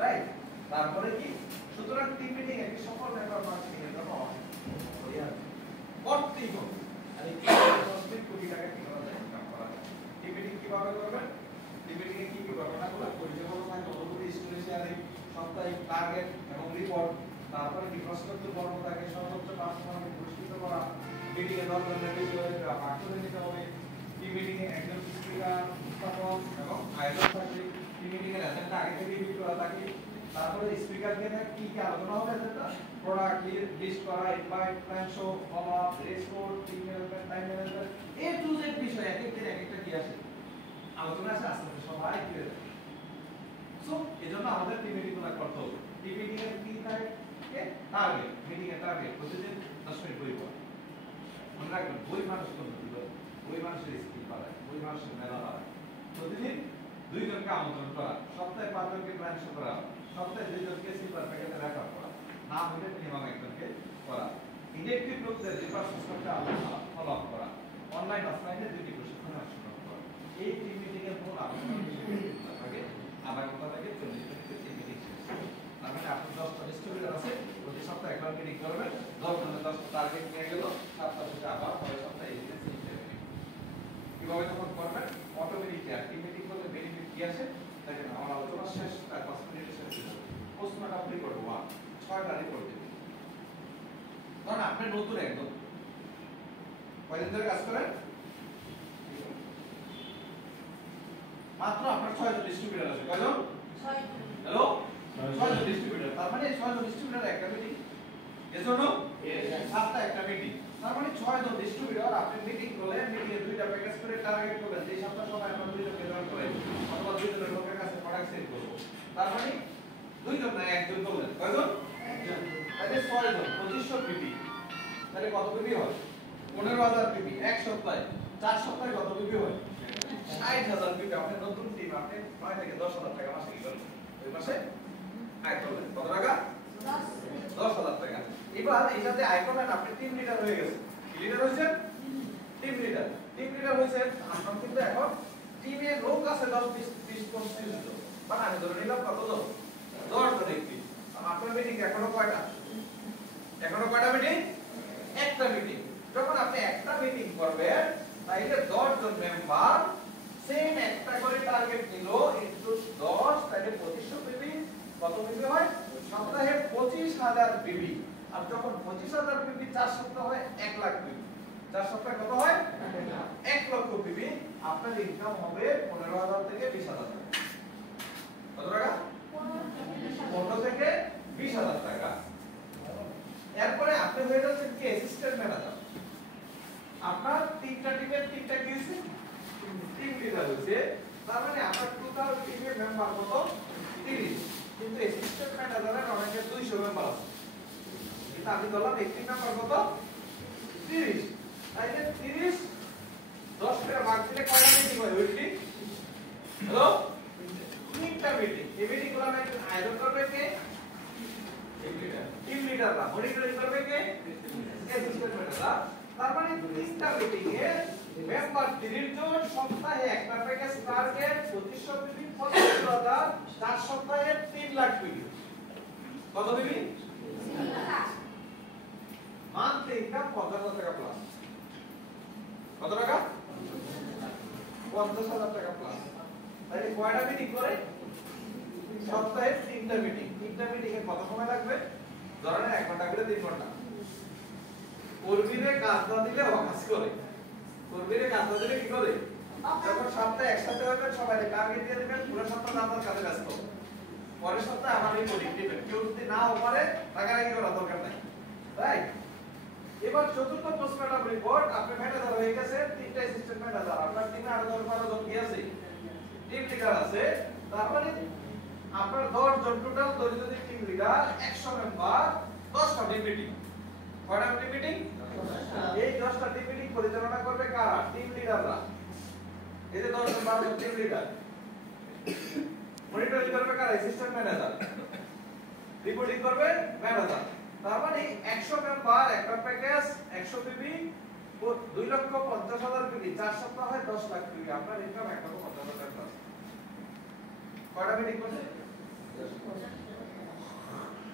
Right? তারপরে কি সুতরাং টিম মিটিং একটি সফল নেটওয়ার্ক মার্কেটিং এর জন্য করতেই হবে। আর এই 10 কোটি টাকা কি করা যায়? ইনকাম করা যায়। টিম মিটিং কিভাবে করবেন? টিম মিটিং এ কি কি ঘটনাগুলো পরিচালনা থাকে, অনুভূতি, স্টোরি শেয়ারিং, সাপ্তাহিক টার্গেট এবং রিপোর্ট, তারপরে কি প্রশ্নোত্তর পর্ব থাকে, সর্বোচ্চ 5 জনকে পুরস্কৃত করা, মিটিং এ 10 জনের বেশি হলে ভাগ করে নিতে হবে। টিম মিটিং এ একজন স্পিকার, উপস্থাপক এবং আয়োজক থাকবে। টিম মিটিং এর এজেন্ডা আগে থেকেই ঠিক করা থাকে। তারপরে স্পিকারকে কি কি আলোচনা হবে এজেন্ডা, প্রোডাক্ট লিস্ট করা, invite, plan show, follow up, race code, team management, time management, A to Z বিষয় এক এক দিন এক একটা কি আসে আলোচনা আসে, আস্তে আস্তে সবাই ক্লিয়ার হবে। সো এজন্য আমাদের টিম মিটিং গুলো করতে হবে। টিম মিটিং এর কি থাকে? টার্গেট, মিটিং এর টার্গেট প্রতিদিন 10 মিনিট বই পড়া। মনে রাখবেন বই মানুষ উন্নতি করে, বই মানুষের স্কিল বাড়ায়, বই মানুষের মেধা বাড়ায়। প্রতিদিন 2 জনকে আমন্ত্রণ করা, সপ্তাহে 5 জনকে প্ল্যান শো করা, সপ্তাহে 2 জনকে সিলভার প্যাকেটে রেফার করা, না হলে মিনিমাম একজনকে করা। ইনঅ্যাক্টিভ লোকদের রেফার সিস্টেমটা আলোচনা ফলো আপ করা, অনলাইন অফলাইনে দুটি প্রশিক্ষণে অংশগ্রহণ করা। এই টিম মিটিং এর মূল আলোচনা থাকে আধা ঘন্টা থেকে 40 মিনিট টিম মিটিং শেষ। তার মানে আপনি 10টা ডিস্ট্রিবিউটর আছে, প্রতি সপ্তাহে একবার মিটিং করবেন, 10 জনের 10টা টার্গেট নিয়ে গেল, সপ্তাহ শেষে আবার পরের সপ্তাহে এই দিনে কিভাবে তখন করবেন? অটোমেটিক টিম মিটিং করলে বেনিফিট কি আসে দেখেন। আমার আলোচনা শেষ 5 মিনিটের শেষ হয়ে যাবে। প্রশ্নটা আপনি করবো 6টা রিপোর্ট দেবেন। কারণ আপনি নতুন একদম কয়দিন ধরে কাজ করেন? মাত্র আপনার 6 জন ডিস্ট্রিবিউটর আছে। কয়জন? 6 জন। হ্যালো, 6 জন ডিস্ট্রিবিউটর। তার মানে 6 জন ডিস্ট্রিবিউটর একটা মিটিং, এজন্য 7টা একটা মিটিং। তার মানে 6 জন ডিস্ট্রিবিউটর আপনি মিটিং করলেন, মিটিং এ 2টা প্যাকেজ করে টার্গেট করবেন যে সপ্তাহ সময় আমরা 2 জনকে জয়েন করাই অথবা 2 জনের লোকের কাছে প্রোডাক্ট সেল করব। তার মানে 2 জন না একজন করলেন। কয়জন? একজন। তাহলে 6 জন 2500 পিপি। তাহলে কত পিপি হয়? 15000 পিপি এক সপ্তাহে। 4 সপ্তাহে কত পিপি হয়? 60000 পিপি। আপনি নতুন টিম, আপনি 9 থেকে 10000 টাকা মাসে কি করবেন? ওই মাসে আয় করবেন কত টাকা? 10000 টাকা। এবার এইটাতে আয় করবেন, আপনি টিম লিডার হয়ে গেছেন। কি লিডার হয়েছেন? Team leader. টিম লিডার হয়েছেন, আপনার কিন্তু এখন টিমে লোক আছে 10 20 25 জন। মানে আমি ধরে নিলাম কত জন? 10 জন একটি। আপনার মিটিং এখনো কয়টা? এখনো কয়টা মিটিং? একটা মিটিং। যখন আপনি একটা মিটিং করবেন তাইলে 10 জন মেম্বার সেম একটা করে টার্গেট নিল ইনটু 10 তাহলে 2500 পিপি। কত পিপি হয়? সপ্তাহে 25000 পিপি। আর যখন 25000 পিপি 4 সপ্তাহ হয় 1 লাখ পিপি। 4 সপ্তাহে কত হয়? 1 লক্ষ পিপি। আপনার ইনকাম হবে 15000 থেকে 20000 টাকা। কত টাকা? 15 থেকে 20000 টাকা। এরপরে আপনি হয়ে যাচ্ছেন কি অ্যাসিস্ট্যান্ট ম্যানেজার। আপনার 3টা টিমের 3টা কি হইছে? টিম লিডার হইছে। তার মানে আপনার টোটাল টিমের মেম্বার কত? 30। কিন্তু অ্যাসিস্ট্যান্ট ম্যানেজারের অনেকের 200 মেম্বার আছে। কিন্তু আমি বললাম একটি মেম্বার কত? 30। তাইলে 30 10 করে ভাগ দিলে কয়টা মিটিং হয় উইকলি? হ্যালো, 3টা মিটিং। এই মিটিং গুলো আয়োজন করবে কে? টিম লিডার না। মনিটরিং করবে কে? Assistant manager. তার মানে 3টা মিটিং এ মেম্বার 30 জন, সপ্তাহে একটা প্যাকেজ টার্গেট 2500 পিপি, 25000, 4 সপ্তাহে 3 লাখ পিপি। কত পিপি? 3 লাখ। মান্থলি ইনকাম 50000 টাকা প্লাস। কত টাকা? 50000 টাকা প্লাস। তাহলে কয়টা মিটিং করে? সপ্তাহে 3টা মিটিং। 3টা মিটিং এ কত সময় লাগবে? ধরেন 1 ঘন্টা করে 3 ঘন্টা। কর্মীরে কাজ না দিলে ও কাজ করে। কর্মীরে কাজ না দিলে কি করে? যখন সপ্তাহে একসাথে হবেন সবাই টার্গেট দিয়ে দিবেন, পুরো সপ্তাহ আপনার কাজে ব্যস্ত। পরের সপ্তাহে আবার রিপোর্টিং দিবেন। কেউ যদি নাও পারে টাকারাকি করার দরকার নাই। রাইট? এবার চতুর্থ পোস্টমর্টম রিপোর্ট। আপনি ম্যানেজার হয়ে গেছেন, 3টা অ্যাসিস্ট্যান্ট ম্যানেজার। আপনার টিমে আরো 10-12 জন কি আছে? টিম লিডার আছে। তার মানে আপনার 10 জন টোটাল যদি টিম লিডার, 100 মেম্বার, 10টা টিম মিটিং। কয়টা টিম মিটিং? এই 10টা টিম মিটিং পরিচালনা করবে কারা? টিম লিডাররা। এই যে 10 জন 12 জন টিম লিডার। মনিটরিং করবে কারা? Assistant manager. রিপোর্টিং করবে ম্যানেজার। তার মানে 100 মেম্বার, একটা প্যাকেজ, 100 পিপি, 2,50,000 পিপি। 4 সপ্তাহ হয় 10 লাখ পিপি। আপনার ইনকাম 1,50,000 টাকা। কয়টা মিটিং করছে?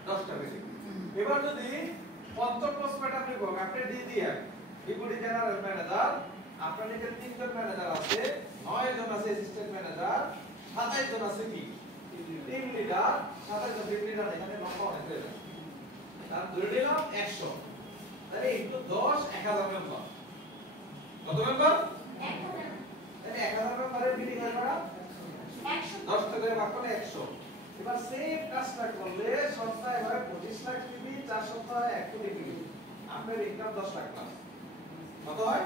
10টা বেশি। এবার যদি পঞ্চম পোস্টম্যান আপনি বলেন আপনি দিয়ে ডেপুটি জেনারেল ম্যানেজার আপনার নিচে 3 জন ম্যানেজার আছে, 9 জন আছে অ্যাসিস্ট্যান্ট ম্যানেজার, 27 জন আছে কি টিম লিডার, 27 জন টিম লিডার, এখানে লম্বা অনেক হয়ে যায়। তার ধরে নিলাম 100, তাহলে ইনটু 10 1000 মেম্বার। কত মেম্বার? 1000। তাহলে 1000 মেম্বারের মিটিং হয় করা 100, 10 টা করে ভাগ করলে 100। এবার সেম কাজটা করলে সপ্তাহে হয় 25 লাখ টিভি, 4 সপ্তাহে 1 কোটি টিভি, আপনার ইনকাম 10 লাখ প্লাস। কত হয়?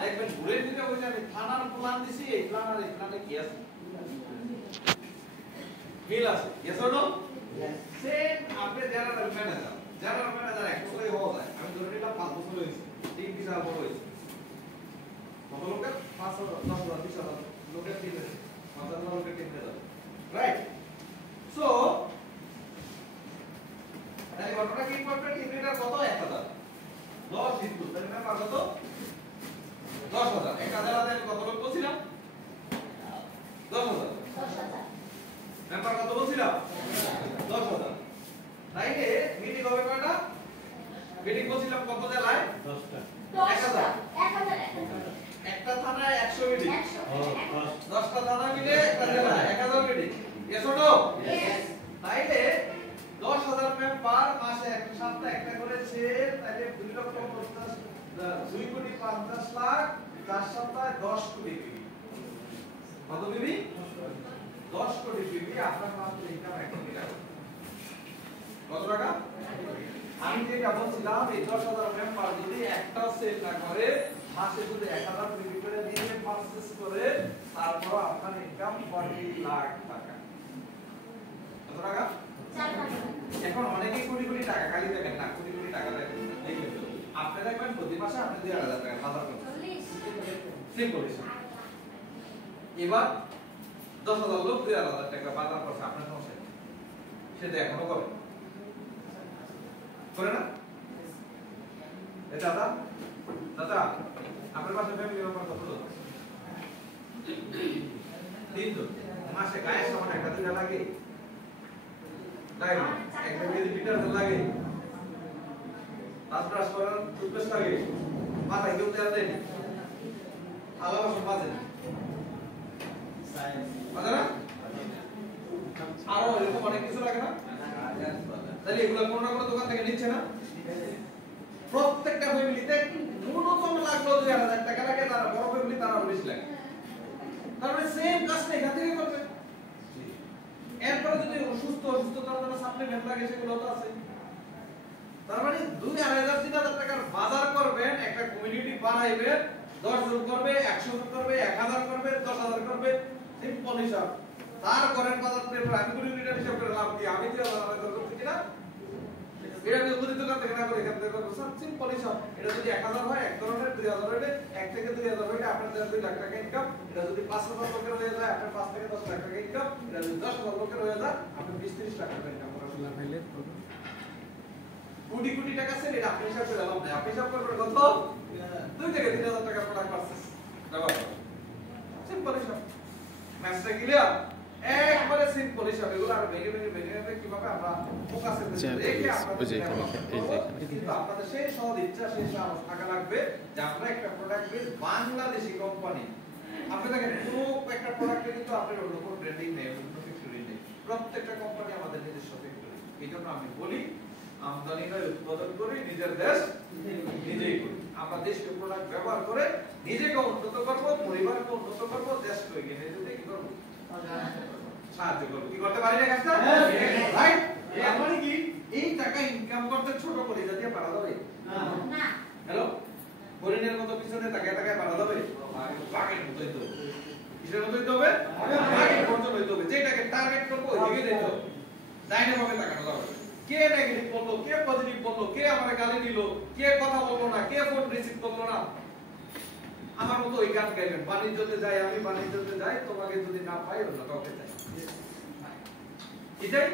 দেখবেন ঘুরে ফিরে ওই যে আমি থানার প্ল্যান দিছি, এই প্ল্যান আর এই প্ল্যানে কি আছে? মিল আছে। Yes or no? সেম আপনি জেনারেল ম্যানেজার এক বছরই হওয়া যায়। আমি ধরে নিলাম 5 বছর হয়েছে, 3 বিশাল বড় হয়েছে। কত লোকের? 500 10,000 20,000 লোকের টিমে 50,000 লোকের টিমে যাবে, রাইট? সো তাহলে ঘটনা কি করবে? টিম লিডার কত? 1000, 10 ইনটু তাহলে মেম্বার কত? 10,000। 1000 আমি কত লোক বলছিলাম? 10,000। মেম্বার কত বলছিলাম? 10,000। তাইলে মিটিং হবে কয়টা? মিটিং বলছিলাম কত জেলায়? 10টা। 1000 একটা থানায় 100 মিটিং। 10টা থানা মিলে একটা জেলায় 1000 meeting. Yes or no? Yes. তাইলে 10,000 মেম্বার মাসে একটা সপ্তাহে একটা করে ছেড়ে তাইলে 2 কোটি 50 লাখ, 4 সপ্তাহে 10 কোটি পিবি। কত পিবি? 10 কোটি পিবি। আপনার মাসে ইনকাম 1 কোটি টাকা। কত টাকা? আমি যেটা বলছিলাম এই 10,000 মেম্বার যদি একটা সেল না করে মাসে যদি 1000 পিবি করে দিয়ে পারচেজ করে তারপর আপনার ইনকাম 40 লাখ টাকা। কত টাকা? 4 লাখ। এখন অনেকেই কোটি কোটি টাকা খালি দেখেন না, কোটি কোটি টাকা দেখেন দেখবেন তো আপনি দেখবেন প্রতি মাসে আপনি 2000 টাকা বাজার করেন। সিম্পল হিসাব। এবার 10,000 লোক 2000 টাকা বাজার করছে, আপনার সমস্যা নেই, সেটা এখনো করে না? দাদা দাদা আপনার পাশে ফ্যামিলি মেম্বার কত লোক? 3 জন। মাসে গায়ের সামান একটা দুইটা লাগে, তাই না? একটা কেজি ডিটারজেন্ট লাগে, ব্রাশ করার টুথপেস্ট লাগে, মাথায় কেউ তেল দেয়, থালা বাসন মাজে না, বাজে না? আরো এরকম অনেক কিছু লাগে না? তাহলে এগুলো কোনো না কোনো দোকান থেকে নিচ্ছে না? প্রত্যেকটা ফ্যামিলিতে ন্যূনতম লাগলো 2000 টাকা লাগে, তারা বড় ফ্যামিলি তারা বেশি লাগে। তারপরে সেম কাজটা এখান থেকে করবে। এরপরে যদি অসুস্থতার জন্য সাপ্লিমেন্ট লাগে সেগুলো তো আছে। তার মানে 2,000 3,000 টাকার বাজার করবেন, একটা কমিউনিটি বানাইবেন, 10 জন করবে, 100 জন করবে, 1000 করবে, 10,000 করবে, সিম্পল হিসাব। তার করেন বাজার পেপার আমি কমিউনিটি হিসাব করে লাভ দিই, আমি 3,000 করতে কিনা এটা যদি বুঝিত করতে না করে এখান থেকে করব সিম্পল হিসাব। এটা যদি 1000 হয় এক ধরনের, 2000 হইলে 1 থেকে 2000 হইলে আপনার 2 লাখ টাকা ইনকাম। এটা যদি 5,000 লোকের হয়ে যায় আপনার 5 থেকে 10 লাখ টাকা ইনকাম। এটা যদি 10,000 লোকের হয়ে যায় আপনার 20-30 লাখ টাকা ইনকাম করা শুরু হইলে কোটি কোটি টাকা সেল। এটা আপনি হিসাব করে লাভ নাই, আপনি হিসাব করবেন কত 2 থেকে 3,000 টাকা প্রোডাক্ট পারচেজ ব্যবহার করেন। সিম্পল হিসাব, ম্যাথসটা ক্লিয়ার? একবারে সিম্পল হিসাব। এগুলো আর ভেঙে কিভাবে আমরা ফোকাসে রেখে আপনাদের সেই সহজ ইচ্ছা সেই সাহস থাকা লাগবে যে আমরা একটা প্রোডাক্ট বেস বাংলাদেশি কোম্পানি। আপনি দেখেন কোনো একটা প্রোডাক্টে কিন্তু আপনার অন্য কোনো ব্র্যান্ডিং নেই, অন্য ফ্যাক্টরি নেই, প্রত্যেকটা কোম্পানি আমাদের নিজস্ব ফ্যাক্টরি। এই জন্য আমি বলি আমদানি হয় উৎপাদন করি, নিজের দেশ নিজেই করি। আমরা দেশীয় প্রোডাক্ট ব্যবহার করে নিজেকে উন্নত করব, পরিবারকে উন্নত করব, দেশকে এগিয়ে নিয়ে যেতে কি করব? সাহায্য করব। কি করতে পারি না কাজটা? রাইট? এর মানে কি এই টাকা ইনকাম করতে ছোট করে দিয়ে পারা যাবে না। হ্যালো, হরিণের মতো পিছনে তাকায় তাকায় পারা যাবে? বাঘের মতো হইতে হবে। কিসের মতো হইতে হবে? বাঘের মতো হইতে হবে। যেটাকে টার্গেট করব ওইদিকে যেতে হবে, ডাইনে ভাবে তাকানো যাবে। কে নেগেটিভ বললো, কে পজিটিভ বললো, কে আমারে গালি দিল, কে কথা বললো না, কে ফোন রিসিভ করলো না, আমার মতো ওই গান গাইবেন, বাণিজ্যতে যাই আমি, বাণিজ্যতে যাই, তোমাকে যদি না পাই অন্য কাউকে চাই। এটাই।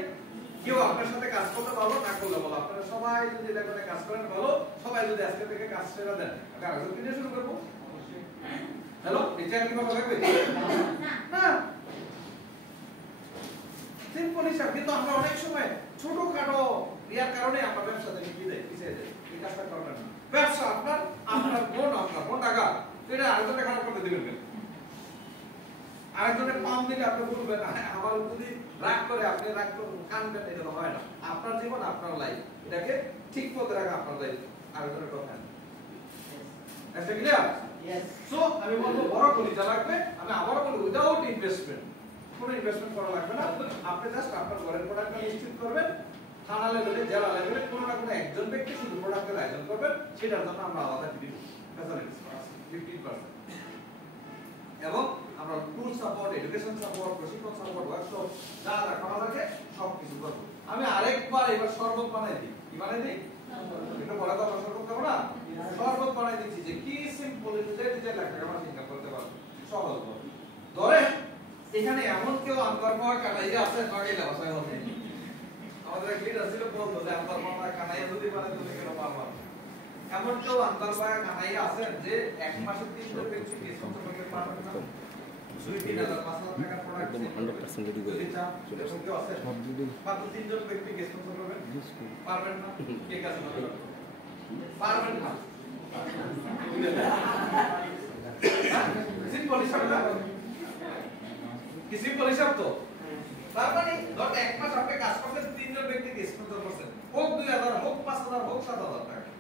কেউ আপনার সাথে কাজ করতে ভালো, না করলে ভালো। আপনারা সবাই যদি লেভেলে কাজ করেন ভালো, সবাই যদি আজকে থেকে কাজ ছেড়ে দেন, কাগজ কিনে শুরু করবো। হ্যালো, এটা কি ভালো লাগবে? না। সিম্পল সিম্পল হিসাব, কিন্তু আমরা অনেক সময় ছোটখাটো ইয়ার কারণে আমরা ব্যবসা থেকে পিছিয়ে যাই। এই কাজটা করবেন না। ব্যবসা আপনার বোন টাকা এটা আরেকজনের খারাপ করতে দিবেন না। আরেকজনের পাম দিলে আপনি বলবেন আমার যদি রাগ করে আপনি রাগ কানবেন, এটা হয় না। আপনার জীবন আপনার লাইফ, এটাকে ঠিক পথে রাখা আপনার লাইফ, আরেকজনের কথা না। এটা ক্লিয়ার? यस। সো আমি বলবো বড় কলিজা লাগবে। আমি আবারও বলি উইদাউট ইনভেস্টমেন্ট, কোনো ইনভেস্টমেন্ট করা লাগবে না। আপনি জাস্ট আপনার ঘরের প্রোডাক্টটা নিশ্চিত করবেন। থানা লেভেলে, জেলা লেভেলে কোনো না কোনো একজন ব্যক্তি শুধু প্রোডাক্টের আয়োজন করবেন, সেটার জন্য আমরা আলাদা ফ্যাসিলিটিস 15%। এবং আমরা টুল সাপোর্ট, এডুকেশন সাপোর্ট, প্রশিক্ষণ সাপোর্ট, ওয়ার্কশপ যা যা করা লাগে সব কিছু করব। আমি আরেকবার এবার শরবত বানাই দিই। কি বানাই দিই? একটু বড় কথা শরবত খাবো না? শরবত বানাই দিচ্ছি যে কি সিম্পল ডিজাইন লাগবে আমরা ইনকাম করতে পারবো। সহজ ভাবে ধরেন এখানে এমন কেউ আনবার পাওয়া কাটাইয়া আছে বাগাইলা বাসায় হবে। আমাদের এক লিডার ছিল বলতো যে আনবার পাওয়া কাটাইয়া যদি পারে তুমি কেন পারবা? এমন কেউ আনবার পাওয়া কাটাইয়া আছেন যে এক মাসে 300 ব্যক্তি ডিসকাউন্ট করতে পারবেন না? 2-3,000 5,000 টাকার প্রোডাক্ট একদম 100% রেডি করে সব কেউ আছে? মাত্র 3 জন ব্যক্তি ডিসকাউন্ট করবেন? পারবেন না? কে কাজ করবে? পারবেন না। সিম্পল হিসাব না? কি সিম্পল হিসাব তো? তার মানে ধর এক মাস আপনি কাজ করছেন, 3 জন ব্যক্তি স্পন্সর করছেন, হোক 2,000 হোক 5,000 হোক 7,000 টাকা,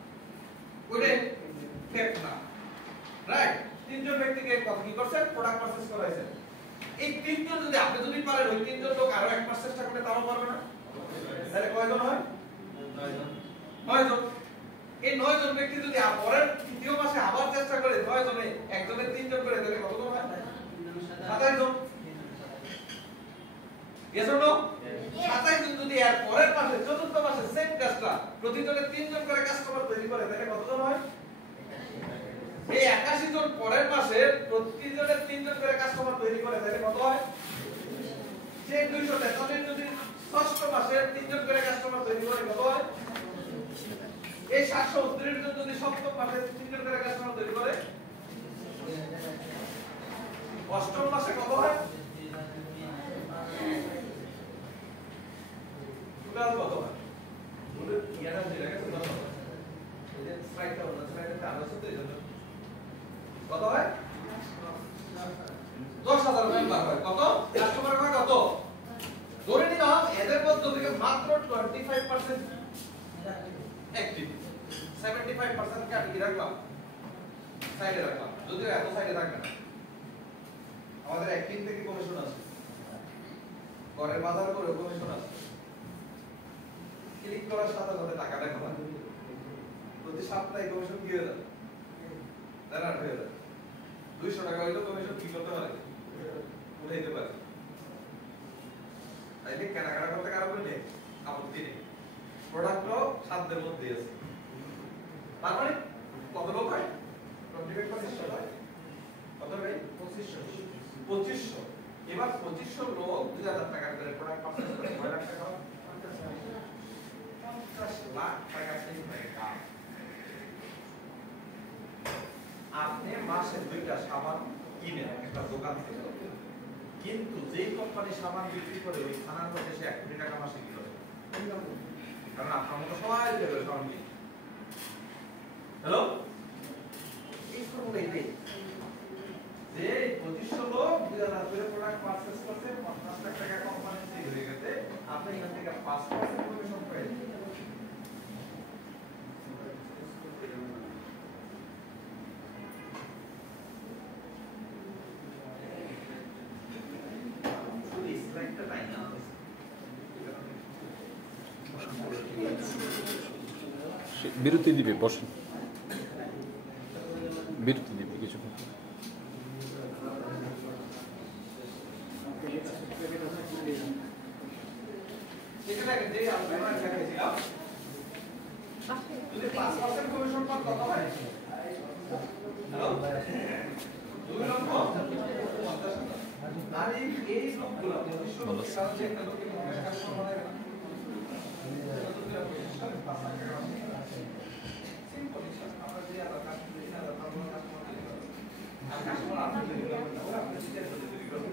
ওইটা ফেক না, রাইট? 3 জন ব্যক্তিকে কি করছেন? প্রোডাক্ট পারচেজ করাইছেন। এই 3 জন যদি আপনি যদি পারেন, ওই 3 জন লোক আরো এক মাস চেষ্টা করলে তাও পারবে না? তাহলে কয়জন হয়? 9 জন। এই 9 জন ব্যক্তি যদি পরের তৃতীয় মাসে আবার চেষ্টা করে, 9 জনে একজনের 3 জন করে, তাহলে কতজন হয়? 27 জন। Yes or no? 27 জন যদি এর পরের মাসে, চতুর্থ মাসে সেম কাজটা প্রতিজনের 3 জন করে কাস্টমার তৈরি করে, তাহলে কতজন হয়? এই 81 জন পরের মাসে প্রতিজনের 3 জন করে কাস্টমার তৈরি করে, তাহলে কত হয়? যে 243 যদি ষষ্ঠ মাসে 3 জন করে কাস্টমার তৈরি করে, কত হয়? এই 729 জন যদি সপ্তম মাসে 3 জন করে কাস্টমার তৈরি করে, অষ্টম মাসে কত হয়? কত হয়? বলে ইয়ারা যেটা গেছে 10 হয়। এই যে স্লাইডটা অন্য স্লাইডে চালু আছে তো এইজন্য কত হয়? 10,000 মেম্বার হয়। কত? কাস্টমার হয় কত? ধরে নিলাম এদের মধ্যে থেকে মাত্র 25% অ্যাক্টিভ, 75% কে আমি কি রাখলাম? সাইডে রাখলাম। যদিও এত সাইডে থাকবে না। আমাদের অ্যাক্টিভ থেকে কমিশন আছে, ঘরের বাজার করে কমিশন আছে। ক্লিক করার সাথে সাথে টাকা দেখা হয়। প্রতি সপ্তাহে কমিশন কি হয়ে যাবে? দাঁড়ান হয়ে যাবে। 200 টাকা হইলো কমিশন কি করতে পারে? উঠাইতে পারে। তাইলে কেনাকাটা করতে কারো বললে আপত্তি নেই। প্রোডাক্টও সাধ্যের মধ্যে আছে। তার মানে কত লোক হয়? 25% হয়। কত ভাই? 2500। এবার 2500 লোক 2000 টাকা করে প্রোডাক্ট পারচেজ করে, 6 লাখ টাকা হয়। 50 লাখ টাকা সেল হয় কাজ। আপনি মাসে 2টা সাবান কিনেন একটা দোকান থেকে, কিন্তু যেই কোম্পানি সাবান বিক্রি করে ওই থানার মধ্যে সে 1 কোটি টাকা মাসে কিলো, কারণ আপনার মতো সবাই দেবে সাবান কিনে। হ্যালো, এই ফর্মুলা এটাই যে 2500 লোক 2000 করে প্রোডাক্ট পারচেজ করতে 50 লাখ টাকা কোম্পানি সেল হয়ে গেছে, আপনি এখান থেকে 5% কমিশন পেয়ে যাবেন। বিরতি দিবে, বসেন, বিরতি দিবে কিছুক্ষণ। যদি 5% কমিশন পান কত হয়? হ্যালো, 2 লক্ষ 50,000। আর এই লোকগুলো 2500 টাকা চেক না করতে কাস্টমার হয় না। সিম্পল হিসাব। আমরা যে আলাদা কাস্টমার আপনি তৈরি করবেন না, ওরা আপনি তৈরি করবেন।